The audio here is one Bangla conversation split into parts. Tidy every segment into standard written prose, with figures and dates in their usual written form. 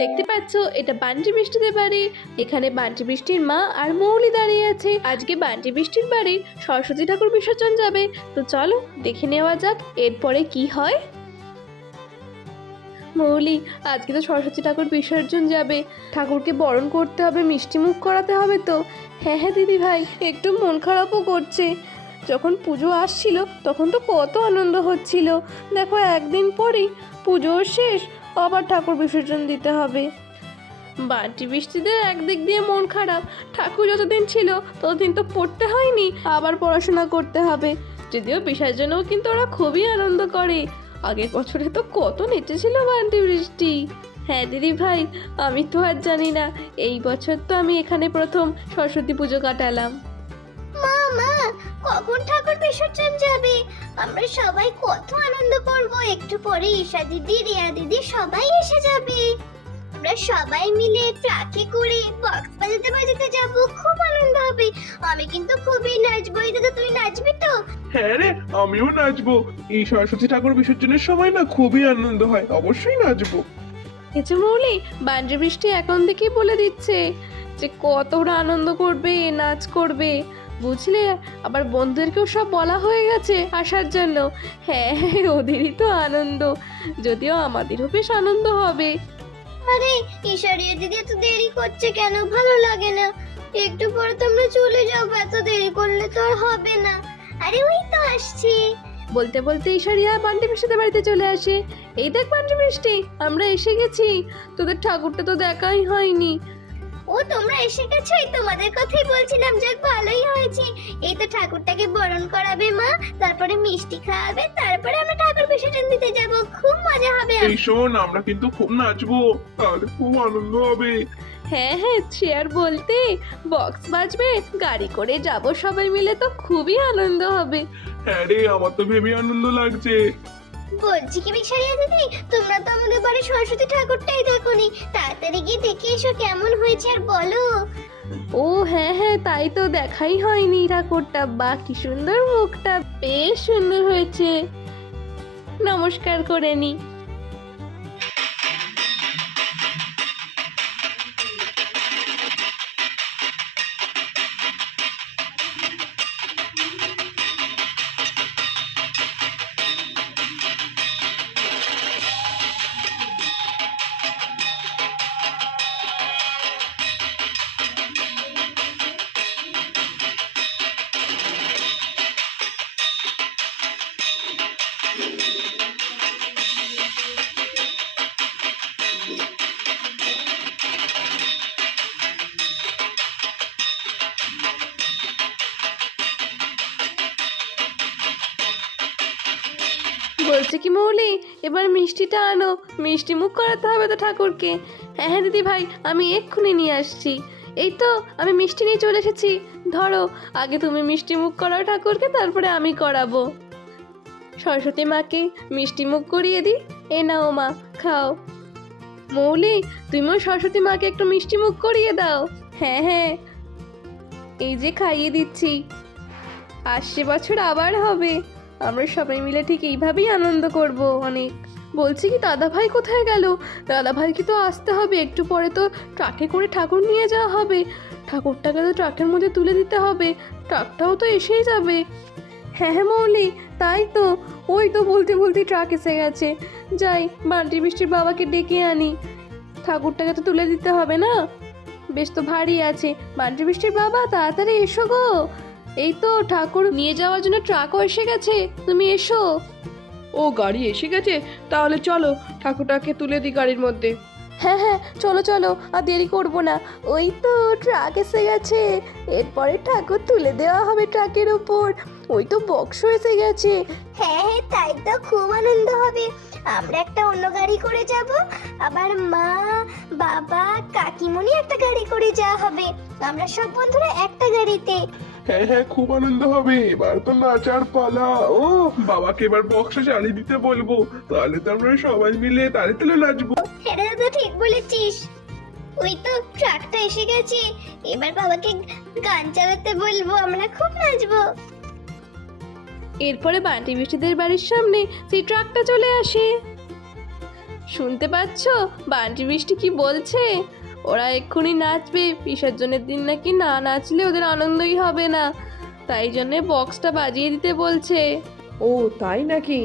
দেখতে পাচ্ছ এটা বান্টি বৃষ্টিদের বাড়ি। এখানে বান্টি বৃষ্টির মা আর মৌলি দাঁড়িয়ে আছে। আজকে বান্টি বৃষ্টির বাড়ি সরস্বতী ঠাকুর বিসর্জন যাবে, তো চলো দেখে নেওয়া যাক এরপরে কি হয়। মৌলি, আজকে তো সরস্বতী ঠাকুর বিসর্জন যাবে, ঠাকুরকে বরণ করতে হবে, মিষ্টি মুখ করাতে হবে তো। হ্যাঁ হ্যাঁ দিদি ভাই, একটু মন খারাপও করছে। যখন পুজো আসছিল তখন তো কত আনন্দ হচ্ছিল, দেখো একদিন পরেই পুজো শেষ, আবার ঠাকুর বিসর্জন দিতে হবে। বান্টি বৃষ্টিদের একদিক দিয়ে মন খারাপ, ঠাকুর যতদিন ছিল ততদিন তো পড়তে হয়নি, আবার পড়াশোনা করতে হবে। যদিও বিসর্জনেও কিন্তু ওরা খুবই আনন্দ করে, আগের বছরে তো কত নেচেছিল বান্টি বৃষ্টি। হ্যাঁ দিদি ভাই, আমি তো আর জানি না, এই বছর তো আমি এখানে প্রথম সরস্বতী পুজো কাটালাম। মা মা, কখন ঠাকুর বিসর্জন যাবে? আমরা সবাই কত আনন্দ করব, একটু পরে ঈশা দিদি, রিয়া দিদি সবাই এসে যাবে। আমরা সবাই মিলে ট্রাকে করে বক্স বাজাতে বাজাতে যাব, খুব আনন্দ হবে। আমি কিন্তু খুবই নাচবো। এই দাদা, তুই নাচবি তো? হ্যাঁ রে, আমিও নাচবো। এই সরস্বতী ঠাকুর বিসর্জনের সময় না খুবই আনন্দ হয়, অবশ্যই নাচবো। কিছু মৌলি, বান্টি বৃষ্টি এখন থেকেই বলে দিচ্ছে যে কতটা আনন্দ করবে, নাচ করবে, বুঝলে? আবার বন্ধুদেরকেও সব বলা হয়ে গেছে আসার জন্য। হ্যাঁ হ্যাঁ, ওদেরই তো আনন্দ, যদিও আমাদেরও বেশ আনন্দ হবে। আরে ঈশা, রিয়া দিদি এত দেরি করছে কেন? ভালো লাগে না। একটু পরে তো আমরা চলে যাবো, এত দেরি করলে তো আর হবে না। আরে ওই তো আসছে। বলতে বলতে ঈশারিয়া বান্টি বৃষ্টিদের বাড়িতে চলে আসে। এই দেখ বান্টি বৃষ্টি, আমরা এসে গেছি, তোদের ঠাকুরটা তো দেখাই হয়নি। ও, তোমরা এসে গেছো? এই তোমাদের কথাই বলছিলাম, যাক ভালোই হয়েছে। এই তো ঠাকুরটাকে বরণ করাবে মা, তারপরে মিষ্টি খাওয়াবে, তারপরে আমরা ঠাকুর বিসর্জন দিতে যাব। খুব মজা হবে। এই শোন, আমরা কিন্তু খুব নাচবো, তাহলে খুব আনন্দ হবে। হ্যাঁ হ্যাঁ, চেয়ার বলতে বক্স বাজবে, গাড়ি করে যাব সবাই মিলে, তো খুবই আনন্দ হবে। হ্যাঁ রে, আমার তো ভেবে আনন্দ লাগছে। বলছি কি বিশারিয়া দিদি, তোমরা তো আমাদের বাড়ির সরস্বতী ঠাকুরটাই দেখোনি, তাড়াতাড়ি গিয়ে দেখে এসো কেমন হয়েছে আর বলো। ও হ্যাঁ হ্যাঁ, তাই তো দেখাই হয়নি ঠাকুরটা। বা কি সুন্দর মুখটা, বেশ সুন্দর হয়েছে। নমস্কার করে নি। বলছে কি মৌলি, এবার মিষ্টিটা আনো, মিষ্টি মুখ করাতে হবে তো ঠাকুরকে। হ্যাঁ হ্যাঁ দিদি ভাই, আমি এক্ষুনি নিয়ে আসছি। এই তো আমি মিষ্টি নিয়ে চলে এসেছি, ধরো। আগে তুমি মিষ্টি মুখ করাও ঠাকুরকে, তারপরে আমি করাবো। সরস্বতী মাকে মিষ্টি মুখ করিয়ে দিই। এ নাও মা, খাও। মৌলি, তুমিও সরস্বতী মাকে একটু মিষ্টি মুখ করিয়ে দাও। হ্যাঁ হ্যাঁ, এই যে খাইয়ে দিচ্ছি, আসছে বছর আবার হবে। আমরা সবাই মিলে ঠিক এইভাবেই আনন্দ করব অনেক। বলছি কি, দাদা ভাই কোথায় গেল? দাদা ভাইকে তো আসতে হবে, একটু পরে তো ট্রাকে করে ঠাকুর নিয়ে যাওয়া হবে, ঠাকুরটাকে তো ট্রাকের মধ্যে তুলে দিতে হবে, ট্রাকটাও তো এসেই যাবে। হ্যাঁ হ্যাঁ মৌলি, তাই তো, ওই তো বলতে বলতে ট্রাক এসে গেছে। যাই, বান্টি বৃষ্টির বাবাকে ডেকে আনি, ঠাকুরটাকে তো তুলে দিতে হবে না, বেশ তো ভারী আছে। বান্টি বৃষ্টির বাবা, তাড়াতাড়ি এসো গো, এই তো ঠাকুর নিয়ে যাওয়ার জন্য ট্রাকও এসে গেছে, তুমি এসো। ও, গাড়ি এসে গেছে, তাহলে চলো ঠাকুরটাকে তুলে দিই গাড়ির মধ্যে। হ্যাঁ হ্যাঁ, চলো চলো, আর দেরি করবো না। ওই তো ট্রাক এসে গেছে, এরপরে ঠাকুর তুলে দেওয়া হবে ট্রাকের ওপর। ওই তো বক্স এসে গেছে। হ্যাঁ হ্যাঁ, তাই তো, খুব আনন্দ হবে। আমরা একটা অন্য গাড়ি করে যাব, আবার মা, বাবা, কাকিমণি একটা গাড়ি করে যাওয়া হবে। আমরা সব বন্ধুরা একটা গাড়িতে। হ্যাঁ হ্যাঁ, খুব আনন্দ হবে। এবার তো নাচার পালা। ও, বাবাকে এবার বক্সে চালিয়ে দিতে বলবো, তাহলে তো আমরা সবাই মিলে তালে তালে নাচবো। হ্যাঁ দাদা, ঠিক বলেছিস। ওই তো ট্রাকটা এসে গেছে, এবার বাবাকে গান চালাতে বলবো, আমরা খুব নাচবো। এরপরে বান্টি বৃষ্টিদের বাড়ির সামনে সেই ট্রাকটা চলে আসে। শুনতে পাচ্ছ বান্টি বৃষ্টি কি বলছে? ওরা এক্ষুনি নাচবে, বিসর্জনের দিন নাকি না নাচলে ওদের আনন্দই হবে না, তাই জন্যে বক্সটা বাজিয়ে দিতে বলছে। ও তাই নাকি?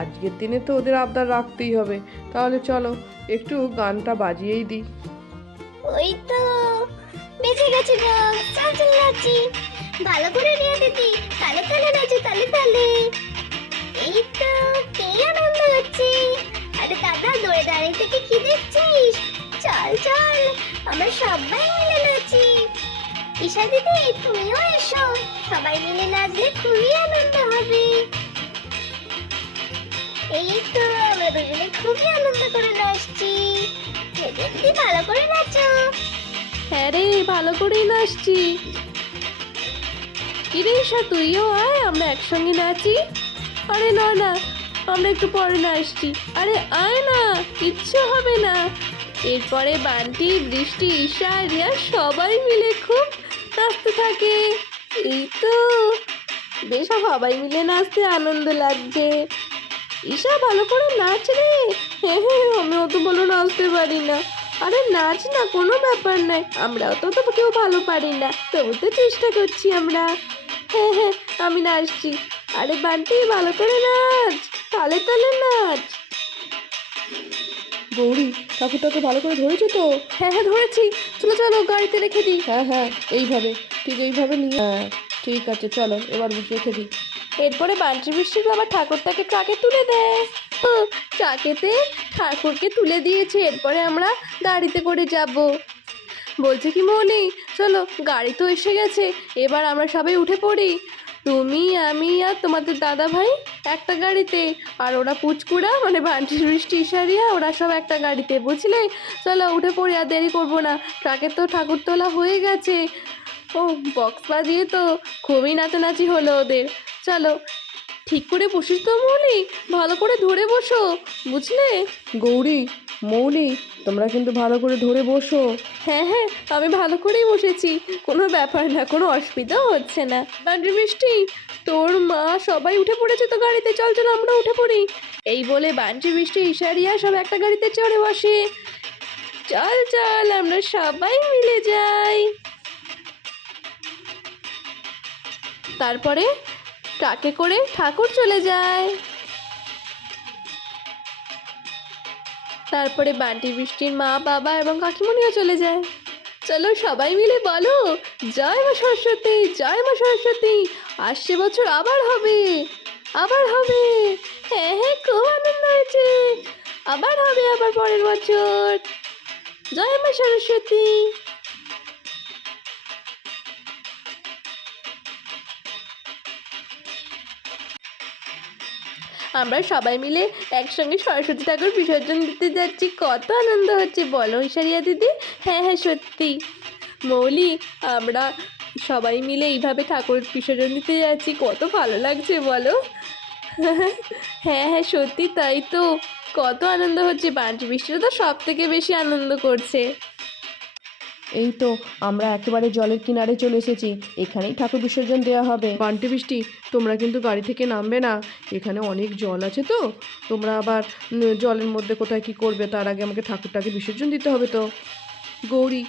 আজকের দিনে তো ওদের আবদার রাখতেই হবে। তাহলে চলো একটু গানটা বাজিয়েই দিই। ওই তো বেঁচে গেছে বক্স, চল চল নাচি। ভালো করে রিয়া দিদি, তালে তালে নাচো, তালে তালে। এই তো কি আনন্দ হচ্ছে। আরে দাদা, দৌড়ে দাঁড়িয়ে থেকে কি দেখছিস? চল চল, আমরা সবাই মিলে নাচি। ঈশা দিদি, তুমিও এসো, সবাই মিলে নাচলে খুবই আনন্দ হবে। এই তো আমরা দুজনে খুবই আনন্দ করে নাচছি। দিদি ভালো করে নাচো। হ্যাঁ রে, ভালো করেই নাচছি। কিরে ঈশা, তুইও আয়, আমরা একসঙ্গে নাচি। আরে না না, আমরা একটু পরে নাচছি। আরে আয় না, কিচ্ছু হবে না। এরপরে বান্টি, বৃষ্টি, ঈশা, রিয়া সবাই মিলে খুব নাচতে থাকে। এই তো বেশ সবাই মিলে নাচতে আনন্দ লাগছে। ঈশা ভালো করে নাচ রে। হ্যাঁ হ্যাঁ, আমি অত ভালো নাচতে পারি না। আরে নাচ না, কোনো ব্যাপার নাই, আমরাও তো কেউ ভালো পারি না, তবু তো চেষ্টা করছি আমরা। হ্যাঁ হ্যাঁ, আমি নাচছি। আরে বান্টি, ভালো করে নাচ, তালে তালে নাচ। গৌরী, ঠাকুরটাকে ভালো করে ধরেছো তো? হ্যাঁ হ্যাঁ, ধরেছি। চলো চলো, গাড়িতে রেখে দিই। হ্যাঁ হ্যাঁ, এইভাবে, ঠিক এইভাবে নিয়ে। হ্যাঁ ঠিক আছে, চলো এবার রেখে দিই। এরপরে বান্টি বৃষ্টির বাবা ঠাকুরটাকে ট্রাকে তুলে দেয়। ও, ট্রাকেতে ঠাকুরকে তুলে দিয়েছে, এরপরে আমরা গাড়িতে করে যাব। বলছে কি মৌলি, চলো গাড়ি তো এসে গেছে, এবার আমরা সবাই উঠে পড়ি। তুমি, আমি আর তোমাদের দাদা ভাই একটা গাড়িতে, আর ওরা পুচকুড়া মানে বান্টি বৃষ্টি ইশারিয়া, ওরা সব একটা গাড়িতে, বুঝলে? চলো উঠে পড়ি, আর দেরি করবো না, ট্রাকে তো ঠাকুর তোলা হয়ে গেছে। ও, বক্স বাজিয়ে তো খুবই নাচানাচি হলো ওদের। চলো, ঠিক করে বসিস তো মৌলি, ভালো করে ধরে বসো, বুঝলে? গৌরী, মৌলি, তোমরা কিন্তু ভালো করে ধরে বসো। হ্যাঁ হ্যাঁ, আমি ভালো করেই বসেছি, কোনো ব্যাপার না, কোনো অসুবিধাও হচ্ছে না। বান্টি বৃষ্টি, তোর মা সবাই উঠে পড়েছে তো গাড়িতে, চল চল আমরা উঠে পড়ি। এই বলে বান্টি বৃষ্টি ইশারিয়া সব একটা গাড়িতে চড়ে বসে। চল চল, আমরা সবাই মিলে যাই। তারপরে ট্রাকে করে ঠাকুর চলে যায়। তারপরে বান্টি বৃষ্টির মা, বাবা এবং কাকিমণিও চলে যায়। চলো সবাই মিলে বলো, জয় মা সরস্বতী, জয় মা সরস্বতী, আসছে বছর আবার হবে, আবার হবে। হ্যাঁ হ্যাঁ, খুব আনন্দ হয়েছে, আবার হবে, আবার পরের বছর। জয় মা সরস্বতী। আমরা সবাই মিলে একসঙ্গে সরস্বতী ঠাকুর বিসর্জন দিতে যাচ্ছি, কত আনন্দ হচ্ছে বলো ঈশারিয়া দিদি? হ্যাঁ হ্যাঁ, সত্যি মৌলি, আমরা সবাই মিলে এইভাবে ঠাকুর বিসর্জন দিতে যাচ্ছি, কত ভালো লাগছে বলো? হ্যাঁ হ্যাঁ, সত্যি তাই তো, কত আনন্দ হচ্ছে। বান্টি বৃষ্টিটা তো সব থেকে বেশি আনন্দ করছে। এই তো আমরা একেবারে জলের কিনারে চলে এসেছি, এখানেই ঠাকুর বিসর্জন দেওয়া হবে। বান্টি বৃষ্টি, তোমরা কিন্তু গাড়ি থেকে নামবে না, এখানে অনেক জল আছে তো, তোমরা আবার জলের মধ্যে কোথায় কি করবে, তার আগে আমাকে ঠাকুরটাকে বিসর্জন দিতে হবে তো। গৌরী,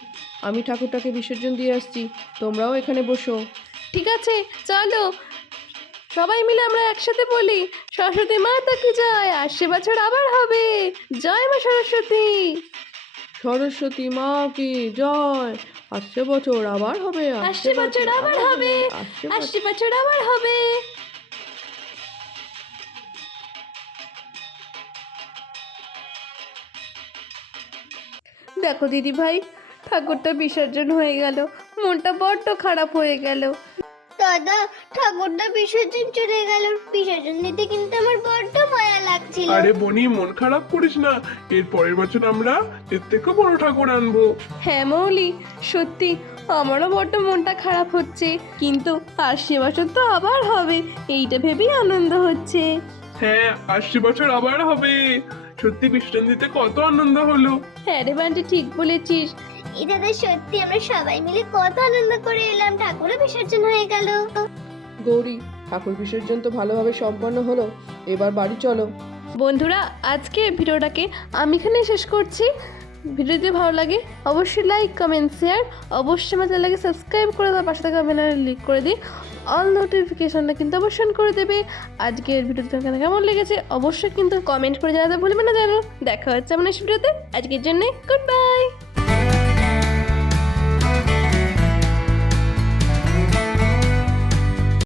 আমি ঠাকুরটাকে বিসর্জন দিয়ে আসছি, তোমরাও এখানে বসো। ঠিক আছে, চলো সবাই মিলে আমরা একসাথে বলি, সরস্বতী মাতা কি জয়, আসছে বছর আবার হবে, জয় মা সরস্বতী। সরস্বতী মা কি জয়, আসছে বছর আবার হবে, আসছে বছর আবার হবে, আসছে বছর আবার হবে। দেখো দিদি ভাই, ঠাকুরটা বিসর্জন হয়ে গেল, মনটা বড্ড খারাপ হয়ে গেল। দাদা, ঠাকুরটা বিসর্জন চলে গেল, বিসর্জন দিতে কিন্তু আমার বড্ড মায়া লাগছিল। আরে বনি, মন খারাপ করিস না, এর পরের বছর আমরা এর থেকে বড় ঠাকুর আনবো। হ্যাঁ মৌলি, সত্যি আমারও বড্ড মনটা খারাপ হচ্ছে, কিন্তু আসছে বছর তো আবার হবে, এইটা ভেবেই আনন্দ হচ্ছে। হ্যাঁ, আসছে বছর আবার হবে, সত্যি বিসর্জন দিতে কত আনন্দ হলো। হ্যাঁ রে বান্টি, ঠিক বলেছিস। এই দাদা, সত্যি আমরা সবাই মিলে কত আনন্দ করে এলাম, ঠাকুরও বিসর্জন হয়ে গেল। গৌরী, ঠাকুর বিসর্জন তো ভালোভাবে সম্পন্ন হলো, এবার বাড়ি চলো। বন্ধুরা, আজকে ভিডিওটাকে আমি এখানে শেষ করছি। ভিডিও যদি ভালো লাগে অবশ্যই লাইক, কমেন্ট, শেয়ার, অবশ্যই আমার চ্যানেলকে সাবস্ক্রাইব করে দেওয়ার পাশে থাকা বেল আইকনে ক্লিক করে দিই। অল নোটিফিকেশনটা কিন্তু অবশ্যই অন করে দেবে। আজকের ভিডিওটা কেমন লেগেছে অবশ্যই কিন্তু কমেন্ট করে জানাতে ভুলবে না যেন। দেখা হচ্ছে আমার নেক্সট ভিডিওতে। আজকের জন্য গুড বাই।